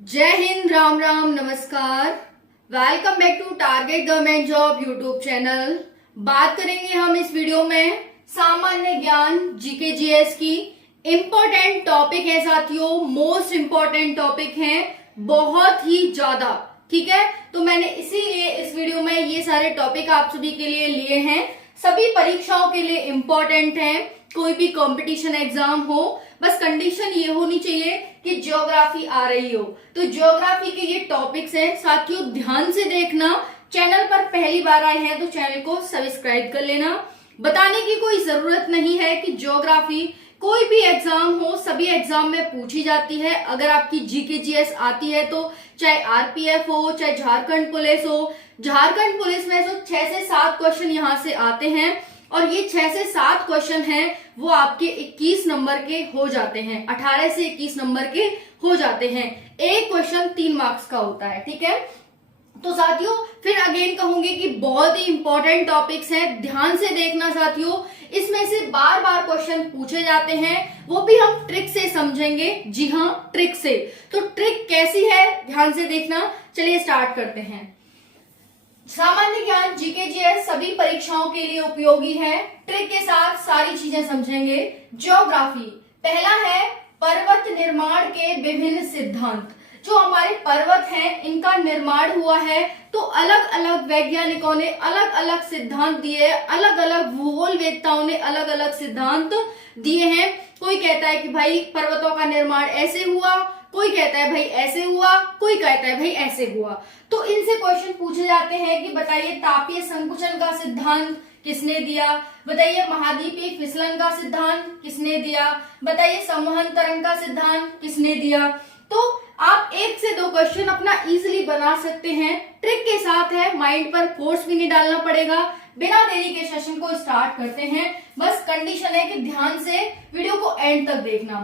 जय हिंद, राम राम, नमस्कार। Welcome back to target government job YouTube channel. बात करेंगे हम इस वीडियो में सामान्य ज्ञान जीके जीएस की। इम्पोर्टेंट टॉपिक है साथियों, मोस्ट इम्पोर्टेंट टॉपिक है, बहुत ही ज्यादा। ठीक है, तो मैंने इसीलिए इस वीडियो में ये सारे टॉपिक आप सभी के लिए लिए हैं। सभी परीक्षाओं के लिए इम्पोर्टेंट है, कोई भी कंपटीशन एग्जाम हो, बस कंडीशन ये होनी चाहिए कि ज्योग्राफी आ रही हो। तो ज्योग्राफी के ये टॉपिक्स हैं साथियों, ध्यान से देखना। चैनल पर पहली बार आए हैं तो चैनल को सब्सक्राइब कर लेना। बताने की कोई जरूरत नहीं है कि ज्योग्राफी कोई भी एग्जाम हो, सभी एग्जाम में पूछी जाती है। अगर आपकी जीके जीएस आती है तो चाहे आरपीएफ हो, चाहे झारखंड पुलिस हो, झारखंड पुलिस में तो 6 से 7 क्वेश्चन यहाँ से आते हैं और ये 6 से 7 क्वेश्चन हैं वो आपके 21 नंबर के हो जाते हैं, 18 से 21 नंबर के हो जाते हैं। एक क्वेश्चन 3 मार्क्स का होता है। ठीक है, तो साथियों फिर अगेन कहूंगी कि बहुत ही इंपॉर्टेंट टॉपिक्स हैं, ध्यान से देखना साथियों। इसमें से बार बार क्वेश्चन पूछे जाते हैं, वो भी हम ट्रिक से समझेंगे। जी हाँ, ट्रिक से। तो ट्रिक कैसी है, ध्यान से देखना। चलिए स्टार्ट करते हैं। सामान्य ज्ञान जीके जीएस सभी परीक्षाओं के लिए उपयोगी है। ट्रिक के साथ सारी चीजें समझेंगे। ज्योग्राफी पहला है पर्वत निर्माण के विभिन्न सिद्धांत। जो हमारे पर्वत हैं इनका निर्माण हुआ है तो अलग अलग वैज्ञानिकों ने अलग अलग सिद्धांत दिए, अलग अलग भूगोलवेत्ताओं ने अलग अलग सिद्धांत दिए हैं। कोई कहता है कि भाई पर्वतों का निर्माण ऐसे हुआ, कोई कहता है भाई ऐसे हुआ, कोई कहता है भाई ऐसे हुआ। तो इनसे क्वेश्चन पूछे जाते हैं कि बताइए तापीय संकुचन का सिद्धांत किसने दिया, बताइए महाद्वीपीय फिसलन का सिद्धांत किसने दिया, बताइए संवहन तरंग का सिद्धांत किसने दिया। तो आप 1 से 2 क्वेश्चन अपना इजीली बना सकते हैं। ट्रिक के साथ है, माइंड पर फोर्स भी नहीं डालना पड़ेगा। बिना देरी के सेशन को स्टार्ट करते हैं। बस कंडीशन है कि ध्यान से वीडियो को एंड तक देखना,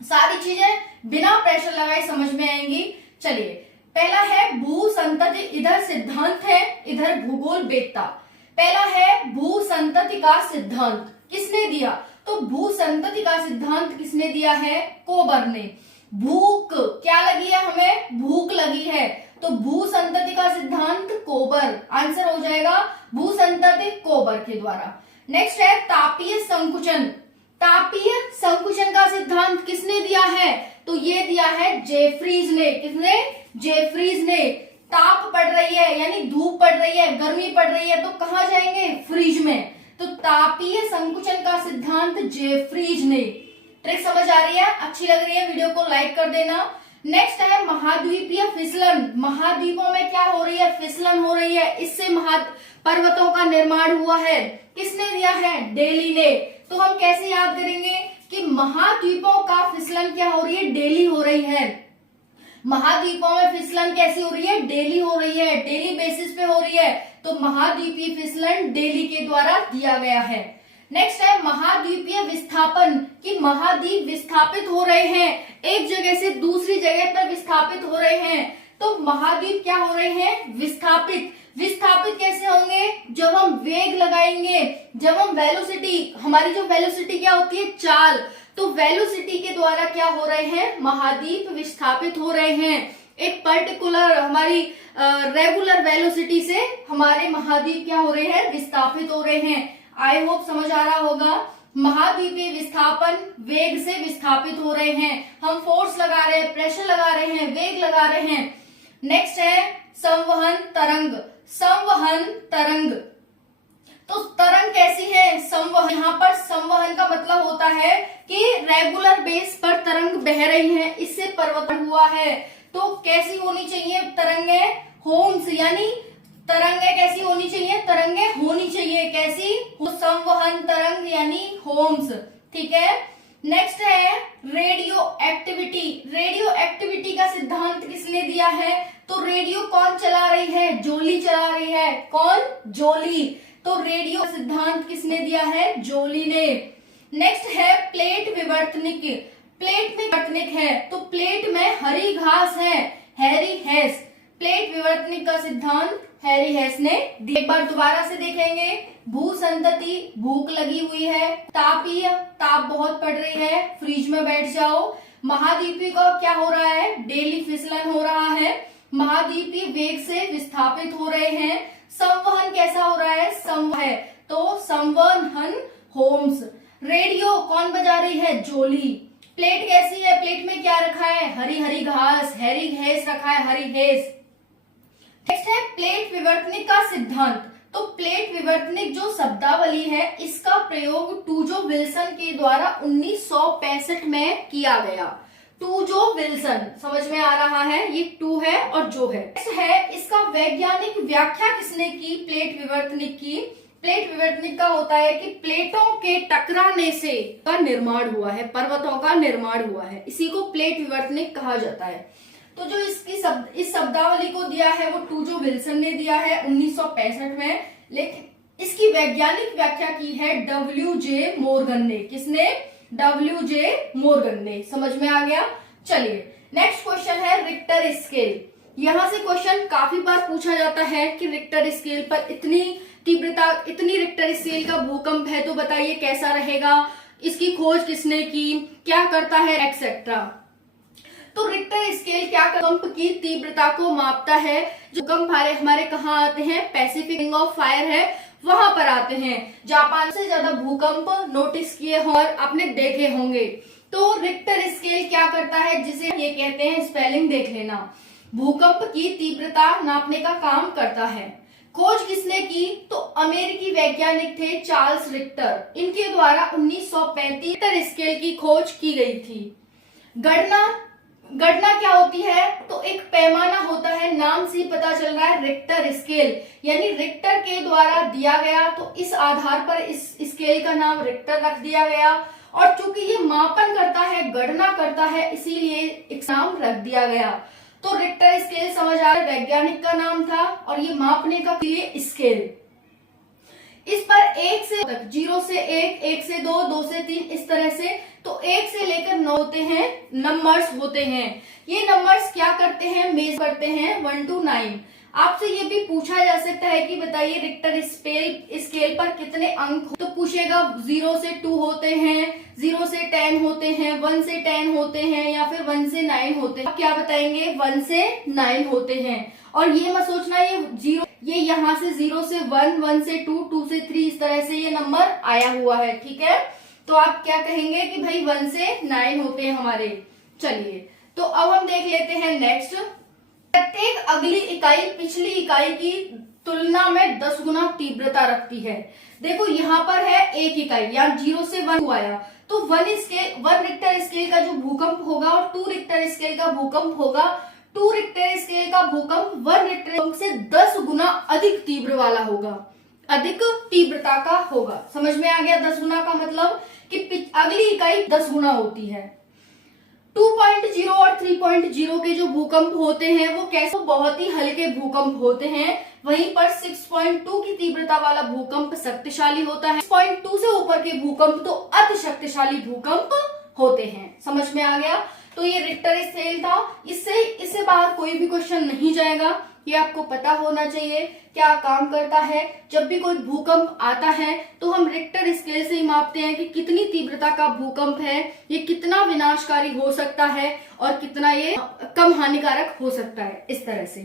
सारी चीजें बिना प्रेशर लगाए समझ में आएंगी। चलिए, पहला है भू संतति, इधर सिद्धांत है, इधर भूगोल वेत्ता। पहला है भू संतति का सिद्धांत किसने दिया, तो भू संतति का सिद्धांत किसने दिया है, कोबर ने। भूख क्या लगी है, हमें भूख लगी है, तो भू संतति का सिद्धांत कोबर, आंसर हो जाएगा भू संतति कोबर के द्वारा। नेक्स्ट है तापीय संकुचन। तापीय संकुचन का सिद्धांत किसने दिया है, तो ये दिया है जेफ्रीज ने। किसने, जेफ्रीज ने। ताप पड़ रही है यानी धूप पड़ रही है, गर्मी पड़ रही है, तो कहां जाएंगे, फ्रिज में। तो तापीय संकुचन का सिद्धांत जेफ्रीज ने। ट्रिक समझ आ रही है, अच्छी लग रही है, वीडियो को लाइक कर देना। नेक्स्ट है महाद्वीपीय फिसलन। महाद्वीपों में क्या हो रही है, फिसलन हो रही है, इससे पर्वतों का निर्माण हुआ है। किसने दिया है, डेली ने। तो हम कैसे याद करेंगे कि महाद्वीपों का फिसलन क्या हो रही है, डेली हो रही है। महाद्वीपों में फिसलन कैसी हो रही है, डेली हो रही है, डेली बेसिस पे हो रही है। तो महाद्वीपीय फिसलन डेली के द्वारा दिया गया है। नेक्स्ट है महाद्वीपीय विस्थापन, कि महाद्वीप विस्थापित हो रहे हैं, एक जगह से दूसरी जगह पर विस्थापित हो रहे हैं। तो महाद्वीप क्या हो रहे हैं, विस्थापित। विस्थापित कैसे होंगे, जब हम वेग लगाएंगे, जब हम वेलोसिटी, हमारी जो वेलोसिटी क्या होती है, चाल, तो वेलोसिटी के द्वारा क्या हो रहे हैं, महाद्वीप विस्थापित हो रहे हैं। एक पर्टिकुलर हमारी रेगुलर वेलोसिटी से हमारे महाद्वीप क्या हो रहे हैं, विस्थापित हो रहे हैं। आई होप समझ आ रहा होगा। महाद्वीपीय विस्थापन, वेग से विस्थापित हो रहे हैं, हम फोर्स लगा रहे हैं, प्रेशर लगा रहे हैं, वेग लगा रहे हैं। नेक्स्ट है संवहन तरंग। संवहन तरंग, तो तरंग कैसी है, संवहन। यहाँ पर संवहन का मतलब होता है कि रेगुलर बेस पर तरंग बह रही है, इससे परिवर्तन हुआ है। तो कैसी होनी चाहिए तरंगे, होम्स, यानी तरंगे कैसी होनी चाहिए, तरंगे होनी चाहिए कैसी, संवहन तरंग यानी होम्स। ठीक है, नेक्स्ट है रेडियो एक्टिविटी। रेडियो एक्टिविटी का सिद्धांत किसने दिया है, तो रेडियो कौन चला रही है, जोली चला रही है। कौन, जोली। तो रेडियो सिद्धांत किसने दिया है, जोली ने। नेक्स्ट है प्लेट विवर्तनिक। प्लेट में विवर्तनिक है, तो प्लेट में हरी घास है, हैरी हेस। प्लेट विवर्तनिक का सिद्धांत हैरी हेस ने। एक बार दोबारा से देखेंगे। भू संतति, भूख लगी हुई है। तापीय, ताप बहुत पड़ रही है, फ्रिज में बैठ जाओ। महाद्वीपीय का क्या हो रहा है, डेली फिसलन हो रहा है, महाद्वीपीय वेग से विस्थापित हो रहे हैं, संवहन कैसा हो रहा है, है तो संवहन होम्स। रेडियो कौन बजा रही है, जोली। प्लेट कैसी है, प्लेट में क्या रखा है, हरी हरी घास, हैरी हेस रखा है, हरी हेस। नेक्स्ट है प्लेट विवर्तनिक का सिद्धांत। तो प्लेट विवर्तनिक जो शब्दावली है इसका प्रयोग टूजो विल्सन के द्वारा 1965 में किया गया। टूजो विल्सन, समझ में आ रहा है, ये टू है और जो है इसका वैज्ञानिक व्याख्या किसने की, प्लेट विवर्तनिक की। प्लेट विवर्तनिक का होता है कि प्लेटों के टकराने से का निर्माण हुआ है, पर्वतों का निर्माण हुआ है, इसी को प्लेट विवर्तनिक कहा जाता है। तो जो इस शब्दावली को दिया है वो टूजो विल्सन ने दिया है 1965 में, लेकिन इसकी वैज्ञानिक व्याख्या की है WJ मोर्गन ने। किसने, WJ मोर्गन ने। समझ में आ गया। चलिए नेक्स्ट क्वेश्चन है रिक्टर स्केल। यहां से क्वेश्चन काफी बार पूछा जाता है कि रिक्टर स्केल पर इतनी तीव्रता, इतनी रिक्टर स्केल का भूकंप है तो बताइए कैसा रहेगा, इसकी खोज किसने की, क्या करता है, एक्सेट्रा। तो रिक्टर स्केल क्या भूकंप की तीव्रता को मापता है। जो भूकंप हमारे कहाँ आते हैं, पैसिफिक रिंग ऑफ फायर है वहां पर आते हैं। जापान से ज्यादा भूकंप नोटिस किए और आपने देखे होंगे। तो रिक्टर स्केल क्या करता है, जिसे ये कहते हैं, स्पेलिंग देख लेना, भूकंप की तीव्रता नापने का काम करता है। खोज किसने की, तो अमेरिकी वैज्ञानिक थे चार्ल्स रिक्टर, इनके द्वारा 1935 रिक्टर स्केल की खोज की गई थी। गणना क्या होती है, तो एक पैमाना होता है, नाम से पता चल रहा है रिक्टर स्केल, यानी रिक्टर के द्वारा दिया गया, तो इस आधार पर इस स्केल का नाम रिक्टर रख दिया गया। और चूंकि ये मापन करता है, गणना करता है, इसीलिए एक नाम रख दिया गया। तो रिक्टर स्केल समझ आ रहा है, वैज्ञानिक का नाम था और ये मापने का लिए स्केल। इस पर 1 से तक, 0 से 1, 1 से 2, 2 से 3, इस तरह से, तो 1 से लेकर 9 होते हैं, नंबर्स होते हैं। ये नंबर्स क्या करते हैं, मेज करते हैं 1 to 9। आपसे ये भी पूछा जा सकता है कि बताइए रिक्टर स्केल पर कितने अंक, तो पूछेगा 0 से 2 होते हैं, 0 से 10 होते हैं, 1 से 10 होते हैं, या फिर 1 से 9 होते हैं। आप क्या बताएंगे, 1 से 9 होते हैं। और ये मत सोचना ये यहाँ से 0 से 1, 1 से 2, 2 से 3, इस तरह से ये नंबर आया हुआ है, ठीक है। तो आप क्या कहेंगे कि भाई 1 से 9 होते हैं हमारे। चलिए तो अब हम देख लेते हैं नेक्स्ट। प्रत्येक अगली इकाई पिछली इकाई की तुलना में 10 गुना तीव्रता रखती है। देखो यहाँ पर है एक इकाई, यहाँ 0 से 1 आया, तो 1 रिक्टर स्केल का जो भूकंप होगा और 2 रिक्टर स्केल का भूकंप होगा, 2 रिक्टर स्केल का भूकंप 1 रिक्टर से 10 गुना अधिक तीव्र वाला होगा, अधिक तीव्रता का होगा। समझ में आ गया, 10 गुना का मतलब कि अगली इकाई 10 गुना होती है। 2.0 और 3.0 के जो भूकंप होते हैं वो कैसे, बहुत ही हल्के भूकंप होते हैं। वहीं पर 6.2 की तीव्रता वाला भूकंप शक्तिशाली होता है। 6.2 से ऊपर के भूकंप तो अति शक्तिशाली भूकंप होते हैं। समझ में आ गया। तो ये रिक्टर स्केल था, इससे बाहर कोई भी क्वेश्चन नहीं जाएगा। ये आपको पता होना चाहिए क्या काम करता है। जब भी कोई भूकंप आता है तो हम रिक्टर स्केल से ही मापते हैं कि कितनी तीव्रता का भूकंप है, ये कितना विनाशकारी हो सकता है और कितना ये कम हानिकारक हो सकता है, इस तरह से।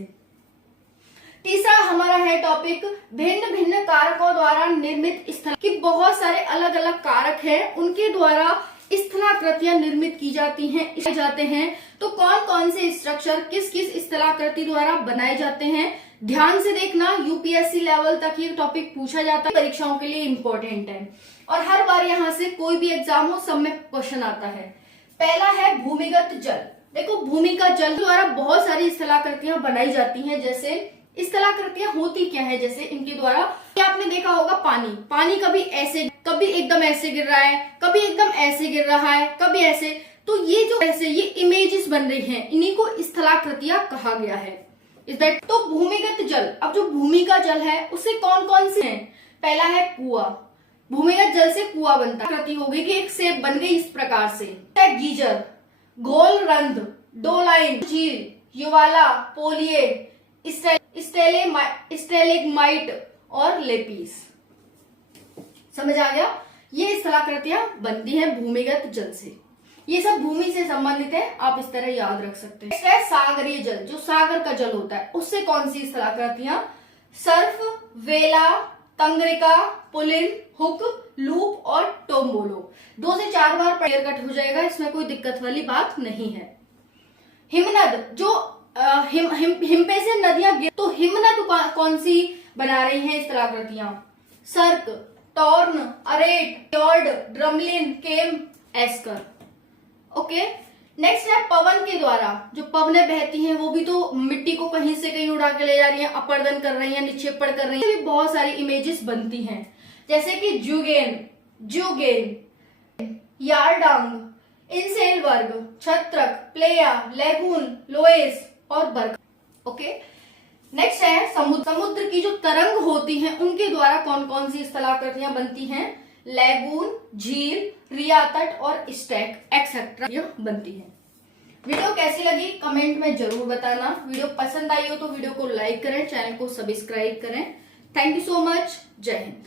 तीसरा हमारा है टॉपिक भिन्न भिन्न कारकों द्वारा निर्मित स्थल की। बहुत सारे अलग अलग कारक हैं, उनके द्वारा स्थलाकृतियां निर्मित की जाती हैं, तो कौन कौन से स्ट्रक्चर किस किस स्थलाकृति द्वारा बनाए जाते हैं, ध्यान से देखना। यूपीएससी लेवल तक ये टॉपिक पूछा जाता है, परीक्षाओं के लिए इम्पोर्टेंट है और हर बार यहाँ से कोई भी एग्जाम हो सब में क्वेश्चन आता है। पहला है भूमिगत जल। देखो भूमिगत जल द्वारा बहुत सारी स्थलाकृतियां बनाई जाती हैं। जैसे स्थलाकृतियां होती क्या है, जैसे इनके द्वारा आपने देखा होगा पानी कभी ऐसे, कभी एकदम ऐसे गिर रहा है, कभी एकदम ऐसे गिर रहा है, कभी ऐसे। तो ये जो ऐसे ये इमेजेस बन रही हैं, इन्हीं को स्थलाकृतियां कहा गया है। Is that. तो भूमिगत जल, अब जो भूमि का जल है उससे कौन कौन से हैं। पहला है कुआं, भूमिगत जल से कुआं बनता है। कृति हो गई कि एक शेप बन गई इस प्रकार से। गीजर, गोल रंध्र, डोलाइन, झील, युवाला, पोलिये, स्टेलेग्माइट और लेपिस। समझ आ गया। ये स्थलाकृतियां बनती हैं भूमिगत जल से। ये सब भूमि से संबंधित है, आप इस तरह याद रख सकते हैं। नेक्स्ट है सागरीय जल, जो सागर का जल होता है उससे कौन सी स्थलाकृतियां? सर्फ, वेला, तंगरिका, पुलिन, हुक, लूप और टोम्बोलो। 2 से 4 बार क्लियर कट हो जाएगा, इसमें कोई दिक्कत वाली बात नहीं है। हिमनद, जो हिम पे से नदियां गिर, तो हिमनद कौन सी बना रही हैं स्थलाकृतियां? सर्क, टॉर्न, अरेट, यॉर्ड, ड्रमलिन, केम, एस्कर। ओके। नेक्स्ट है पवन के द्वारा, जो पवनें बहती हैं वो भी तो मिट्टी को कहीं से कहीं उड़ा के ले जा रही हैं, अपर्दन कर रही हैं, निक्षेपण कर रही हैं, भी बहुत सारी इमेजेस बनती हैं, जैसे कि जुगेन, यारडांग, इंसेलबर्ग, छत्रक, प्लेया, लेगून, लोएस और बर्ग। ओके। नेक्स्ट है समुद्र की जो तरंग होती हैं उनके द्वारा कौन कौन सी स्थलाकृतियां बनती हैं? लेगून, झील, रिया तट और स्टैक एक्सेट्रा बनती है। वीडियो कैसी लगी कमेंट में जरूर बताना। वीडियो पसंद आई हो तो वीडियो को लाइक करें, चैनल को सब्सक्राइब करें। Thank you so much. जय हिंद।